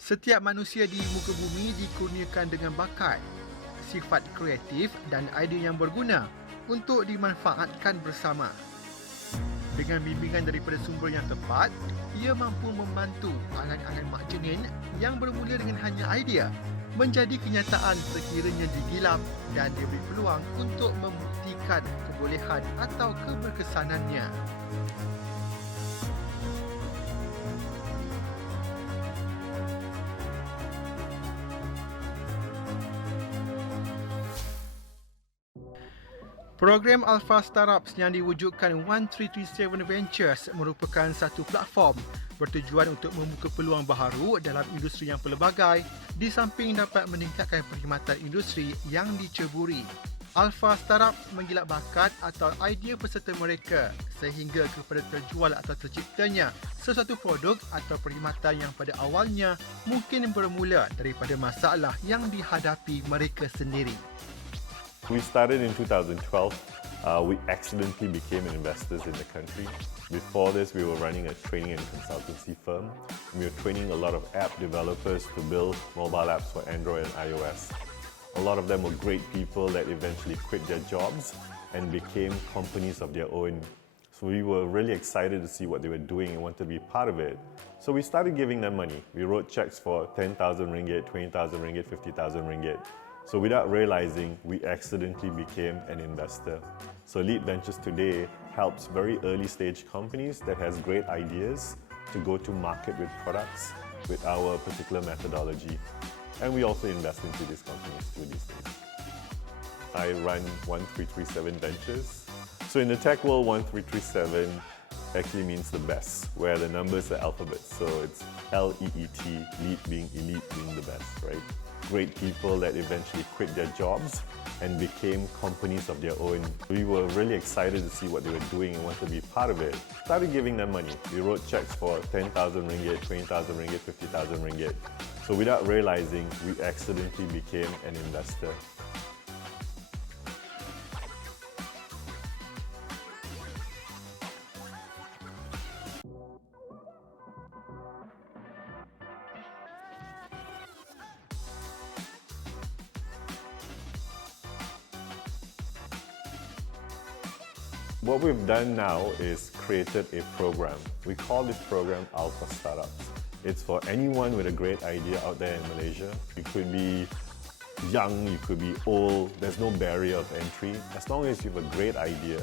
Setiap manusia di muka bumi dikurniakan dengan bakat, sifat kreatif dan idea yang berguna untuk dimanfaatkan bersama. Dengan bimbingan daripada sumber yang tepat, ia mampu membantu angan-angan mak jenin yang bermula dengan hanya idea menjadi kenyataan sekiranya digilap dan diberi peluang untuk membuktikan kebolehan atau keberkesanannya. Program Alpha Startups yang diwujudkan 1337 Ventures merupakan satu platform bertujuan untuk membuka peluang baharu dalam industri yang pelbagai di samping dapat meningkatkan perkhidmatan industri yang diceburi. Alpha Startup menggilap bakat atau idea peserta mereka sehingga kepada terjual atau terciptanya sesuatu produk atau perkhidmatan yang pada awalnya mungkin bermula daripada masalah yang dihadapi mereka sendiri. We started in 2012. We accidentally became investors in the country. Before this, we were running a training and consultancy firm. We were training a lot of app developers to build mobile apps for Android and iOS. A lot of them were great people that eventually quit their jobs and became companies of their own. So we were really excited to see what they were doing and wanted to be part of it. So we started giving them money. We wrote checks for 10,000 ringgit, 20,000 ringgit, 50,000 ringgit. So without realizing, we accidentally became an investor. So Lead Ventures today helps very early stage companies that has great ideas to go to market with products with our particular methodology. And we also invest into these companies through these days. I run 1337 Ventures. So in the tech world, 1337 actually means the best, where the numbers are alphabets. So it's L-E-E-T, lead being elite, being the best, right? Great people that eventually quit their jobs and became companies of their own. We were really excited to see what they were doing and wanted to be part of it. Started giving them money. We wrote checks for 10,000 ringgit, 20,000 ringgit, 50,000 ringgit. So without realizing, we accidentally became an investor. What we've done now is created a program. We call this program Alpha Startups. It's for anyone with a great idea out there in Malaysia. You could be young, you could be old, there's no barrier of entry. As long as you have a great idea,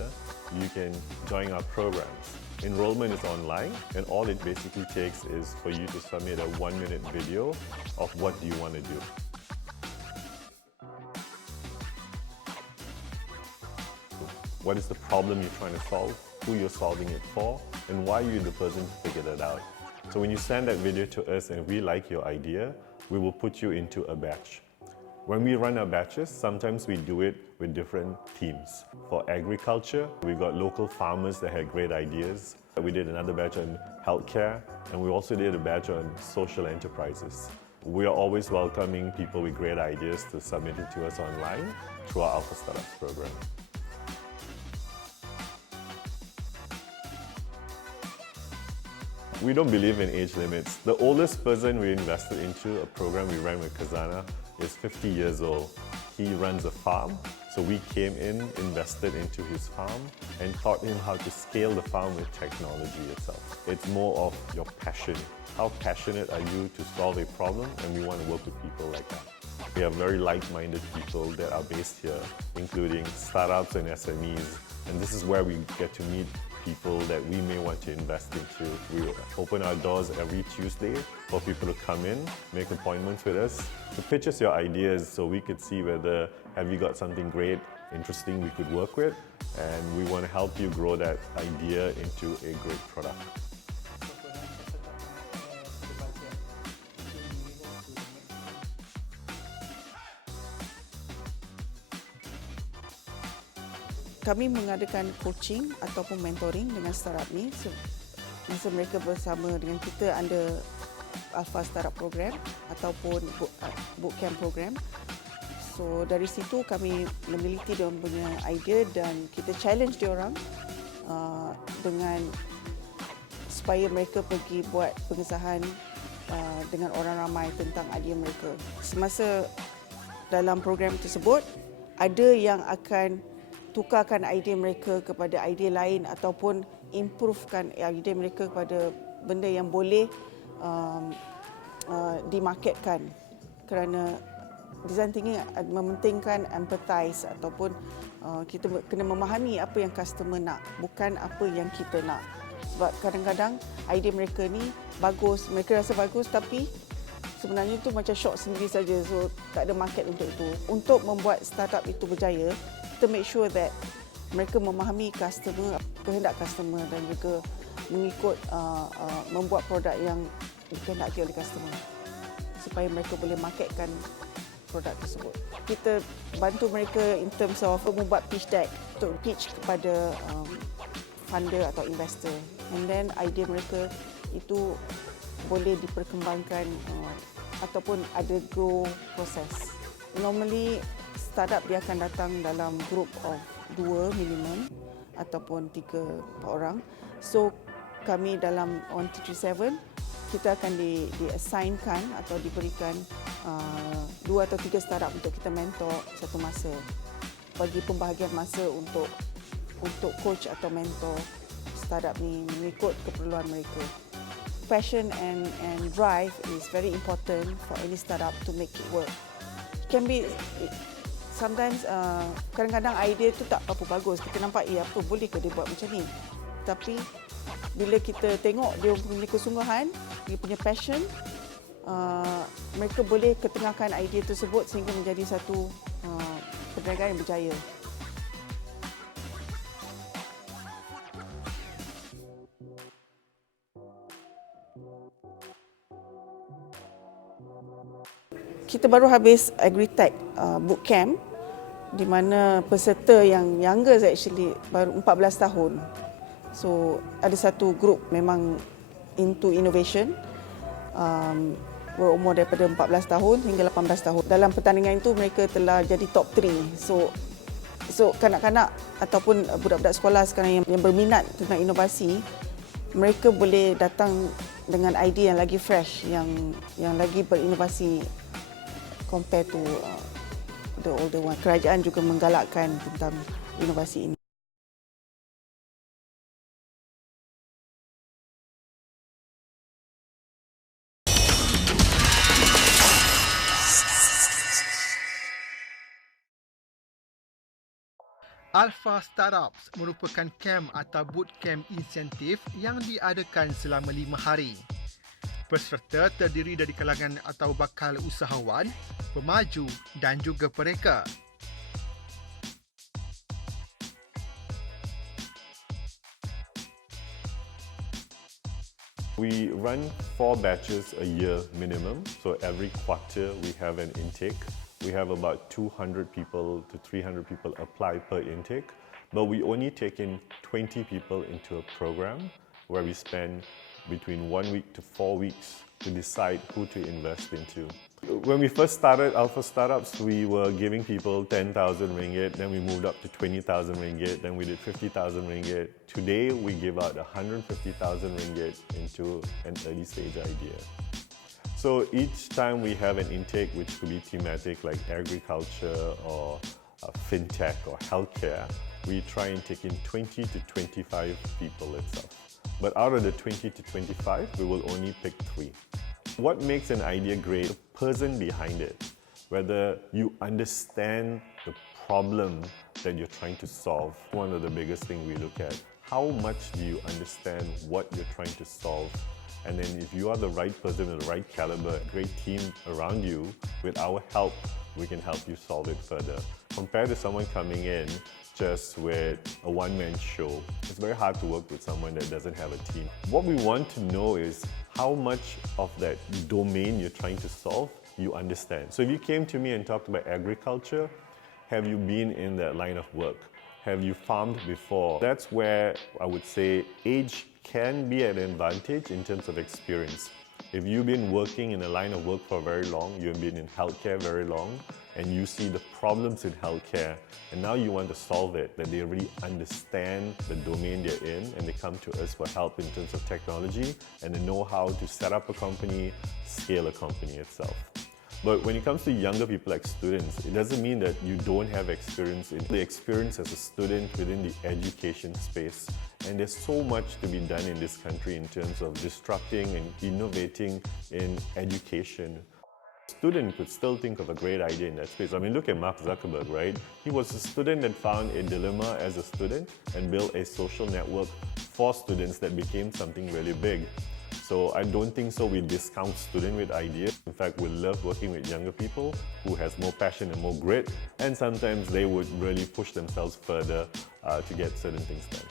you can join our programs. Enrollment is online, and all it basically takes is for you to submit a 1-minute video of what do you want to do. What is the problem you're trying to solve, who you're solving it for, and why you're the person to figure that out. So when you send that video to us and we like your idea, we will put you into a batch. When we run our batches, sometimes we do it with different teams. For agriculture, we got local farmers that had great ideas. We did another batch on healthcare, and we also did a batch on social enterprises. We are always welcoming people with great ideas to submit it to us online through our Alpha Startups program. We don't believe in age limits. The oldest person we invested into a program we ran with Khazanah is 50 years old. He runs a farm, so we came in, invested into his farm, and taught him how to scale the farm with technology itself. It's more of your passion. How passionate are you to solve a problem, and we want to work with people like that. We have very like-minded people that are based here, including startups and SMEs, and this is where we get to meet people that we may want to invest into. We open our doors every Tuesday for people to come in, make appointments with us, to pitch us your ideas so we could see whether have you got something great, interesting we could work with, and we want to help you grow that idea into a great product. Kami mengadakan coaching ataupun mentoring dengan startup ni masa mereka bersama dengan kita under Alpha Startup Program ataupun bootcamp program. So dari situ kami meneliti diorang punya idea dan kita challenge diorang dengan supaya mereka pergi buat pengesahan dengan orang ramai tentang idea mereka. Semasa dalam program tersebut, ada yang akan tukarkan idea mereka kepada idea lain ataupun improvekan idea mereka kepada benda yang boleh dimarketkan, kerana design thinking mementingkan empathize ataupun kita kena memahami apa yang customer nak, bukan apa yang kita nak. Sebab kadang-kadang idea mereka ni bagus, mereka rasa bagus tapi sebenarnya itu macam shop sendiri saja, so tak ada market untuk itu. Untuk membuat startup itu berjaya, kita make sure that mereka memahami customer, kehendak customer dan juga mengikut membuat produk yang dikehendaki oleh customer supaya mereka boleh marketkan produk tersebut. Kita bantu mereka in terms of membuat pitch deck untuk pitch kepada funder atau investor, and then idea mereka itu boleh diperkembangkan ataupun ada grow process. Normally startup dia akan datang dalam group of 2 minimum ataupun 3 orang. So kami dalam 1337 kita akan di-assignkan atau diberikan 2 atau 3 startup untuk kita mentor satu masa. Bagi pembahagian masa untuk coach atau mentor startup ni mengikut keperluan mereka. Passion and drive is very important for any startup to make it work. It can be sometimes kadang-kadang idea tu tak apa bagus. Kita nampak apa boleh ke dia buat macam ni. Tapi bila kita tengok dia punya kesungguhan, dia punya passion, mereka boleh ketengahkan idea tersebut sehingga menjadi satu perniagaan yang berjaya. Kita baru habis Agritech bootcamp di mana peserta yang younger actually baru 14 tahun. So ada satu group memang into innovation, berumur daripada 14 tahun hingga 18 tahun. Dalam pertandingan itu mereka telah jadi top 3. So kanak-kanak ataupun budak-budak sekolah sekarang yang berminat tentang inovasi, mereka boleh datang dengan idea yang lagi fresh, yang lagi berinovasi compare to the older one. Kerajaan juga menggalakkan tentang inovasi ini. Alpha Startups merupakan camp atau bootcamp insentif yang diadakan selama 5 hari. Peserta terdiri dari kalangan atau bakal usahawan, pemaju dan juga pereka. We run 4 batches a year minimum, so every quarter we have an intake. We have about 200 people to 300 people apply per intake, but we only take in 20 people into a program where we spend between 1 week to 4 weeks to decide who to invest into. When we first started Alpha Startups, we were giving people 10,000 ringgit, then we moved up to 20,000 ringgit, then we did 50,000 ringgit. Today, we give out 150,000 ringgit into an early stage idea. So each time we have an intake, which could be thematic like agriculture or fintech or healthcare, we try and take in 20 to 25 people itself. But out of the 20 to 25, we will only pick 3. What makes an idea great? The person behind it. Whether you understand the problem that you're trying to solve. One of the biggest things we look at, how much do you understand what you're trying to solve? And then if you are the right person with the right caliber, great team around you, with our help, we can help you solve it further. Compared to someone coming in just with a one-man show, it's very hard to work with someone that doesn't have a team. What we want to know is how much of that domain you're trying to solve you understand. So if you came to me and talked about agriculture, have you been in that line of work? Have you farmed before? That's where I would say age can be an advantage in terms of experience. If you've been working in a line of work for very long, you've been in healthcare very long, and you see the problems in healthcare, and now you want to solve it, that they really understand the domain they're in, and they come to us for help in terms of technology and the know-how to set up a company, scale a company itself. But when it comes to younger people like students, it doesn't mean that you don't have experience in the experience as a student within the education space. And there's so much to be done in this country in terms of disrupting and innovating in education. A student could still think of a great idea in that space. I mean, look at Mark Zuckerberg, right? He was a student that found a dilemma as a student and built a social network for students that became something really big. So I don't think so we discount students with ideas. In fact, we love working with younger people who has more passion and more grit, and sometimes they would really push themselves further to get certain things done.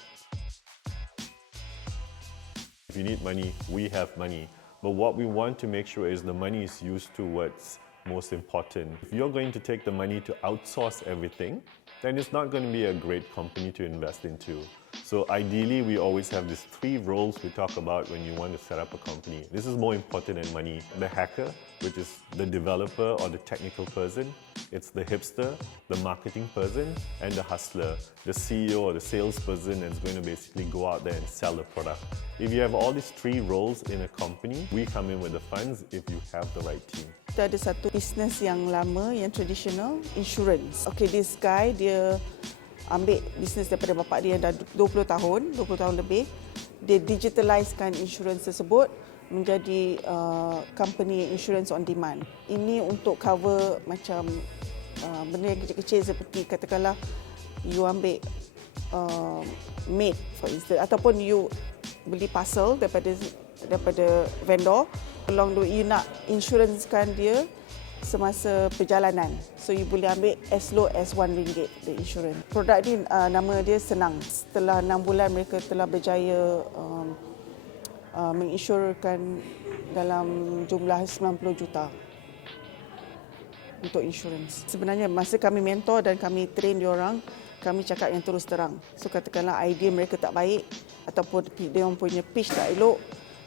If you need money, we have money. But what we want to make sure is the money is used to what's most important. If you're going to take the money to outsource everything, then it's not going to be a great company to invest into. So ideally, we always have these three roles we talk about when you want to set up a company. This is more important than money. The hacker, which is the developer or the technical person. It's the hipster, the marketing person, and the hustler, the CEO or the salesperson that's going to basically go out there and sell the product. If you have all these three roles in a company, we come in with the funds if you have the right team. Kita ada satu business yang lama, yang traditional, insurance. Okay, this guy, dia ambil bisnes daripada bapak dia dah 20 tahun lebih. Dia digitalizekan insurance tersebut menjadi company insurance on demand. Ini untuk cover macam benda yang kecil-kecil seperti katakanlah you ambil maid for instance, ataupun you beli parcel daripada vendor, along the way you nak insurancekan dia semasa perjalanan. So you boleh ambil as low as RM1 the insurance. Produk ni nama dia senang. Setelah 6 bulan mereka telah berjaya menginsurkan dalam jumlah 90 juta untuk insurance. Sebenarnya masa kami mentor dan kami train diorang, kami cakap yang terus terang. So katakanlah idea mereka tak baik ataupun dia orang punya pitch tak elok,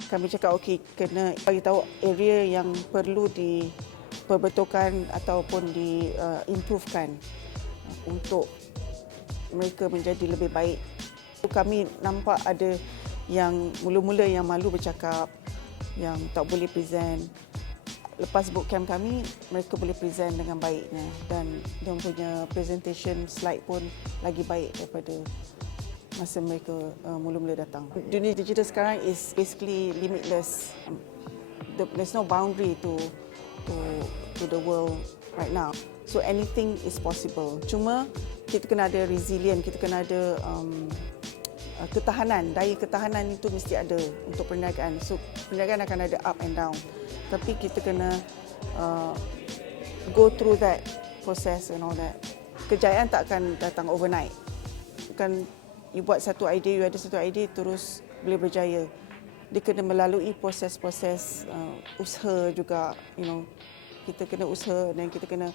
kami cakap okey, kena bagi tahu area yang perlu diperbetulkan ataupun diimprovekan untuk mereka menjadi lebih baik. Kami nampak ada yang mula-mula yang malu bercakap, yang tak boleh present. Lepas bootcamp kami, mereka boleh present dengan baiknya dan dia punya presentation slide pun lagi baik daripada masa mereka mula-mula datang. Dunia digital sekarang is basically limitless. There's no boundary to the world right now. So anything is possible. Cuma kita kena ada resilient, kita kena ada ketahanan. Daya ketahanan itu mesti ada untuk perniagaan. So perniagaan akan ada up and down. Tapi kita kena go through that process and all that. Kejayaan tak akan datang overnight. Bukan you buat satu idea, you ada satu idea terus boleh berjaya. Dia kena melalui proses-proses usaha juga, you know. Kita kena usaha dan kita kena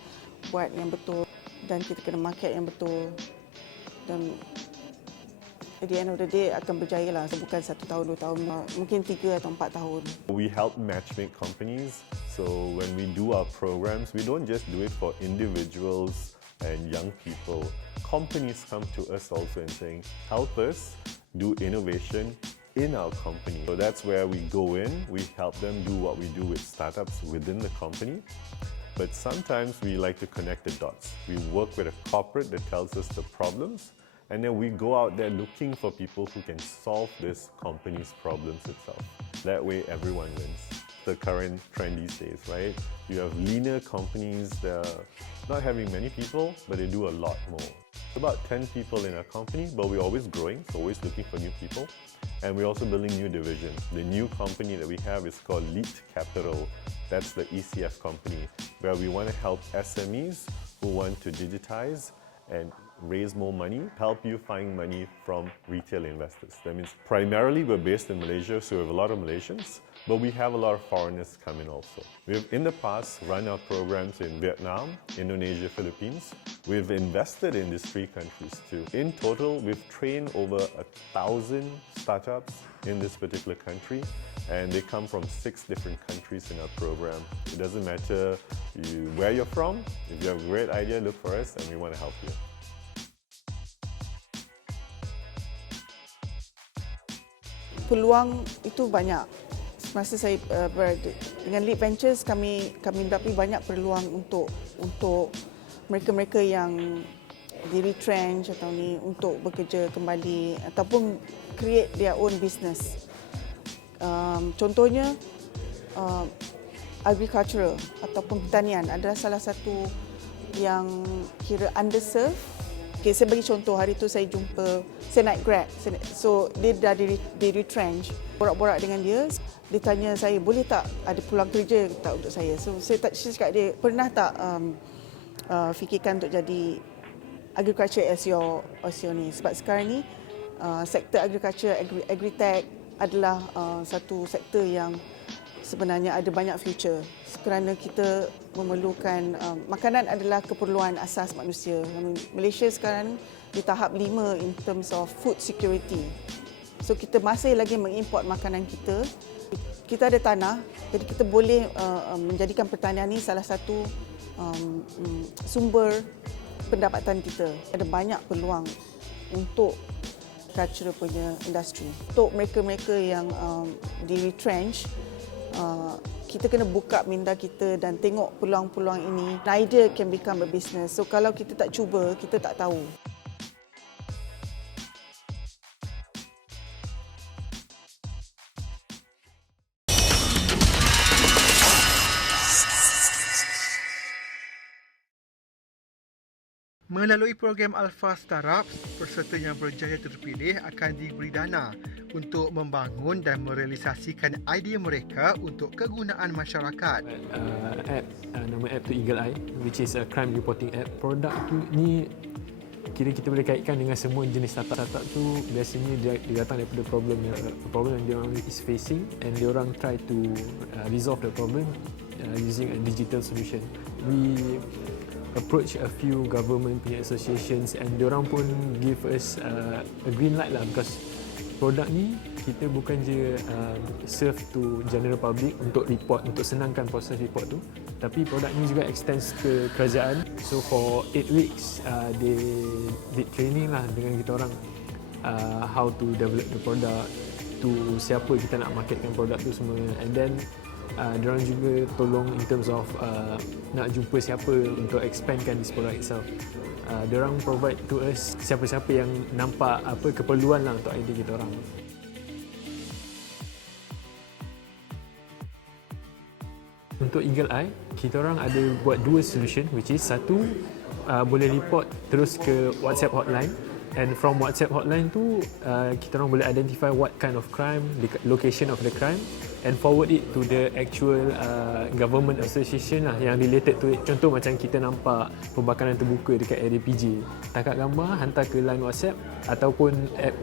buat yang betul dan kita kena market yang betul. Dan at the end of the day akan berjaya lah. Bukan 1 tahun, 2 tahun, mungkin 3 atau 4 tahun. We help matchmake companies. So when we do our programs, we don't just do it for individuals and young people. Companies come to us also and saying, help us do innovation in our company. So that's where we go in, we help them do what we do with startups within the company. But sometimes we like to connect the dots. We work with a corporate that tells us the problems, and then we go out there looking for people who can solve this company's problems itself. That way everyone wins. The current trend these days, right? You have leaner companies that are not having many people, but they do a lot more. About 10 people in our company, but we're always growing, so always looking for new people. And we're also building new divisions. The new company that we have is called Lead Capital. That's the ECF company, where we want to help SMEs who want to digitize and raise more money, help you find money from retail investors. That means primarily we're based in Malaysia, so we have a lot of Malaysians, but we have a lot of foreigners come in also. We've in the past run our programs in Vietnam, Indonesia, Philippines. We've invested in these 3 countries too. In total, we've trained over 1,000 startups in this particular country, and they come from 6 different countries in our program. It doesn't matter where you're from. If you have a great idea, look for us and we want to help you. Peluang itu banyak. Semasa saya dengan Leap Ventures kami mendapat banyak peluang untuk mereka-mereka yang di-retrench atau ni untuk bekerja kembali ataupun create their own business. Contohnya agricultural ataupun pertanian adalah salah satu yang kira underserved. Okay, saya bagi contoh, hari tu saya naik Grab. So dia dah di-retrench. Borak-borak dengan dia tanya saya, boleh tak ada peluang kerja tak untuk saya? So saya cakap dia, pernah tak fikirkan untuk jadi agriculture as your ni? Sebab sekarang ni sektor agriculture, agritech adalah satu sektor yang sebenarnya ada banyak future kerana kita memerlukan makanan adalah keperluan asas manusia. Malaysia sekarang di tahap 5 in terms of food security. So kita masih lagi mengimport makanan kita. Kita ada tanah, jadi kita boleh menjadikan pertanian ini salah satu sumber pendapatan kita. Ada banyak peluang untuk agriculture punya industri. Untuk mereka-mereka yang di-retrench, kita kena buka minda kita dan tengok peluang-peluang ini. An idea can become a business. So kalau kita tak cuba, kita tak tahu. Melalui program Alpha Startup, peserta yang berjaya terpilih akan diberi dana untuk membangun dan merealisasikan idea mereka untuk kegunaan masyarakat. Nama app tu Eagle Eye, which is a crime reporting app. Produk tu ni kira kita boleh kaitkan dengan semua jenis startup tu. Biasanya dia datang daripada problem yang dia orang is facing, and dia orang try to resolve the problem using a digital solution. We approach a few government punya associations and diorang pun give us a green light lah, because produk ni kita bukan je serve to general public untuk report, untuk senangkan proses report tu, tapi produk ni juga extends ke kerajaan. So for 8 weeks they did training lah dengan kita orang how to develop the product, to siapa kita nak marketkan produk tu semua, and then diorang juga tolong in terms of nak jumpa siapa untuk expandkan this product itself. Diorang provide to us siapa-siapa yang nampak apa keperluan lah untuk idea kita orang. Untuk Eagle Eye, kita orang ada buat 2 solution, which is satu boleh report terus ke WhatsApp hotline, and from WhatsApp hotline tu kita orang boleh identify what kind of crime, the location of the crime, and forward it to the actual government association lah yang related to it. Contoh macam kita nampak pembakaran terbuka dekat area PJ, tangkap gambar, hantar ke line WhatsApp ataupun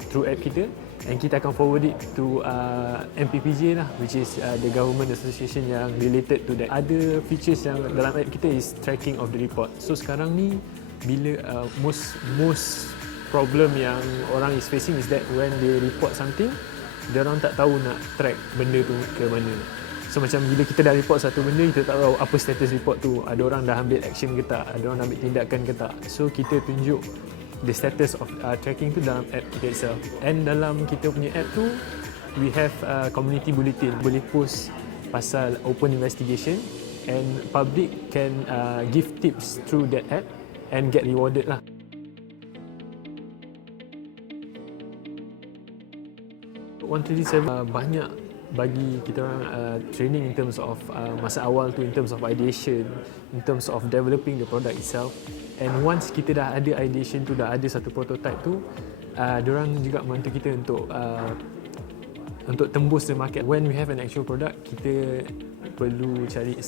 through app kita, and kita akan forward it to MPPJ lah, which is the government association yang related to that. Ada features yang dalam app kita is tracking of the report. So sekarang ni bila most problem yang orang is facing is that when they report something, dia orang tak tahu nak track benda tu ke mana. So macam bila kita dah report satu benda, kita tak tahu apa status report tu, ada orang dah ambil action ke tak, ada orang dah ambil tindakan ke tak. So kita tunjuk the status of tracking tu dalam app kita itself. And dalam kita punya app tu, we have community bulletin, boleh post pasal open investigation, and public can give tips through that app and get rewarded lah. 137 banyak bagi kita orang training in terms of masa awal tu, in terms of ideation, in terms of developing the product itself. And once kita dah ada ideation tu, dah ada satu prototype tu, diorang juga membantu kita untuk tembus the market. When we have an actual product, kita perlu cari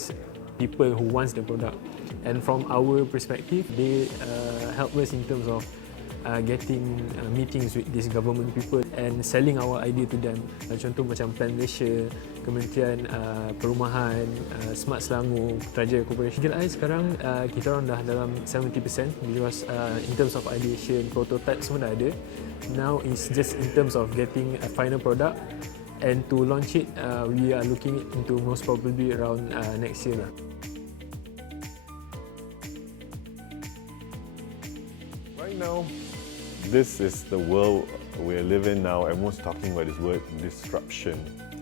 people who wants the product. And from our perspective, they help us in terms of getting meetings with these government people and selling our idea to them. Contoh macam Plan Malaysia, Kementerian Perumahan, Smart Selangor, Putrajaya Corporation. Eagle Eye sekarang kita orang dah dalam 70% because in terms of ideation, prototype semua dah ada. Now it's just in terms of getting a final product and to launch it, we are looking into most probably around next year lah. Right now, this is the world we live in now. Everyone's talking about this word disruption.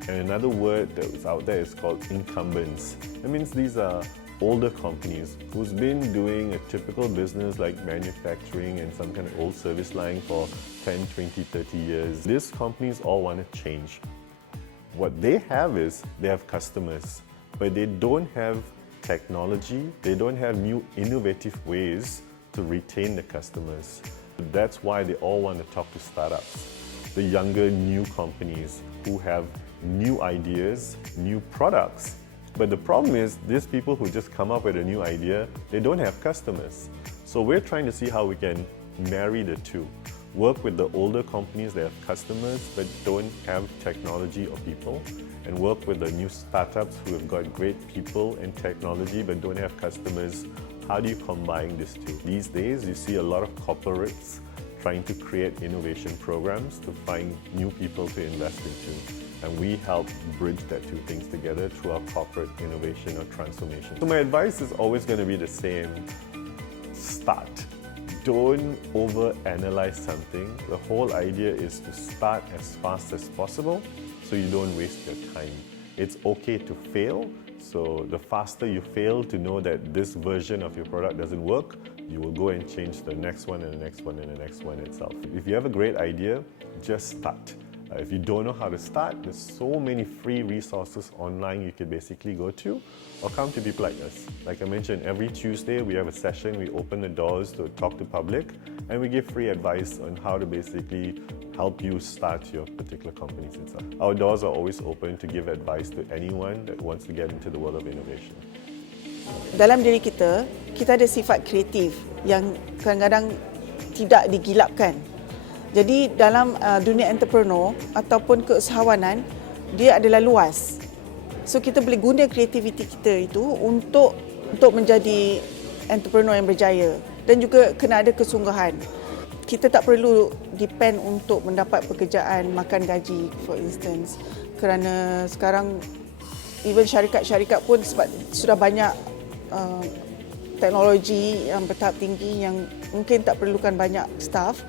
And another word that's out there is called incumbents. That means these are older companies who's been doing a typical business like manufacturing and some kind of old service line for 10, 20, 30 years. These companies all want to change. What they have is they have customers, but they don't have technology, they don't have new innovative ways to retain the customers. That's why they all want to talk to startups, the younger new companies who have new ideas, new products. But the problem is, these people who just come up with a new idea, they don't have customers. So we're trying to see how we can marry the two. Work with the older companies that have customers but don't have technology or people, and work with the new startups who have got great people and technology but don't have customers. How do you combine these two? These days, you see a lot of corporates trying to create innovation programs to find new people to invest into. And we help bridge that two things together through our corporate innovation or transformation. So my advice is always going to be the same. Start. Don't overanalyze something. The whole idea is to start as fast as possible so you don't waste your time. It's okay to fail. So the faster you fail to know that this version of your product doesn't work, you will go and change the next one and the next one and the next one itself. If you have a great idea, just start. If you don't know how to start, there's so many free resources online you can basically go to, or come to people like us. Like I mentioned, every Tuesday we have a session, we open the doors to talk to public, and we give free advice on how to basically help you start your particular companies and stuff. Our doors are always open to give advice to anyone that wants to get into the world of innovation. Dalam diri kita, kita ada sifat kreatif yang kadang-kadang tidak digilapkan. Jadi dalam dunia entrepreneur ataupun keusahawanan, dia adalah luas. So kita boleh guna kreativiti kita itu untuk menjadi entrepreneur yang berjaya, dan juga kena ada kesungguhan. Kita tak perlu depend untuk mendapat pekerjaan makan gaji, for instance, kerana sekarang even syarikat-syarikat pun sebab sudah banyak teknologi yang bertahap tinggi yang mungkin tak perlukan banyak staff.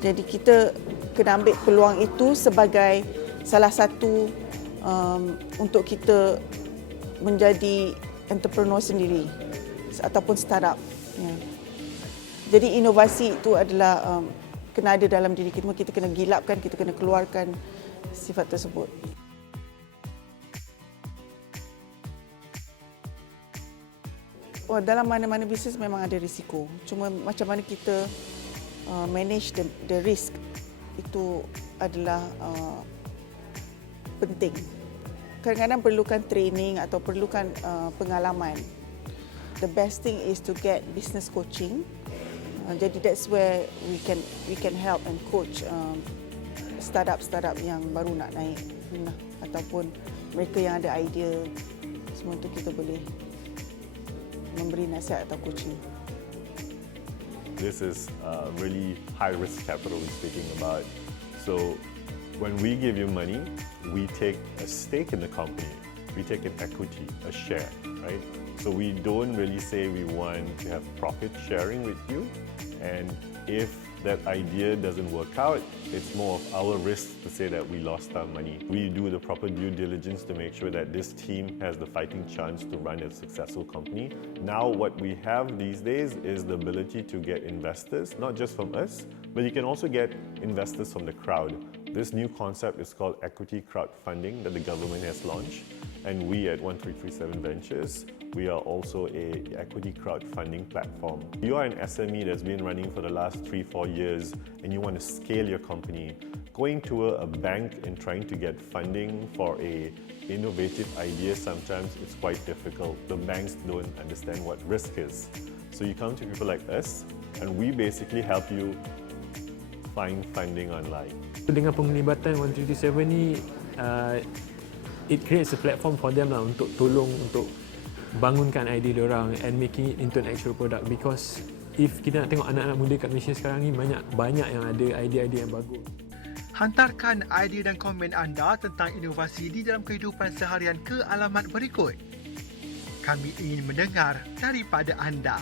Jadi kita kena ambil peluang itu sebagai salah satu untuk kita menjadi entrepreneur sendiri ataupun startup. Ya. Jadi inovasi itu adalah kena ada dalam diri kita. Kita kena gilapkan, kita kena keluarkan sifat tersebut. Dalam mana-mana bisnes memang ada risiko. Cuma macam mana kita manage the risk itu adalah penting. Kadang-kadang perlukan training atau perlukan pengalaman. The best thing is to get business coaching. Jadi that's where we can help and coach startup yang baru nak naik, ataupun mereka yang ada idea. Semua itu kita boleh memberi nasihat atau coaching. This is really high-risk capital we're speaking about. So when we give you money, we take a stake in the company. We take an equity, a share, right? So we don't really say we want to have profit sharing with you. And if that idea doesn't work out, it's more of our risk to say that we lost our money. We do the proper due diligence to make sure that this team has the fighting chance to run a successful company. Now what we have these days is the ability to get investors, not just from us, but you can also get investors from the crowd. This new concept is called equity crowdfunding that the government has launched. And we at 1337 Ventures, we are also a equity crowdfunding platform. You are an SME that's been running for the last 3-4 years and you want to scale your company. Going to a bank and trying to get funding for a innovative idea, sometimes it's quite difficult. The banks don't understand what risk is. So you come to people like us and we basically help you find funding online. Dengan penglibatan 1337 ni, it creates a platform for them lah untuk tolong untuk bangunkan idea diorang and making it into an actual product, because if kita nak tengok anak-anak muda kat Malaysia sekarang ni banyak yang ada idea-idea yang bagus. Hantarkan idea dan komen anda tentang inovasi di dalam kehidupan seharian ke alamat berikut. Kami ingin mendengar daripada anda.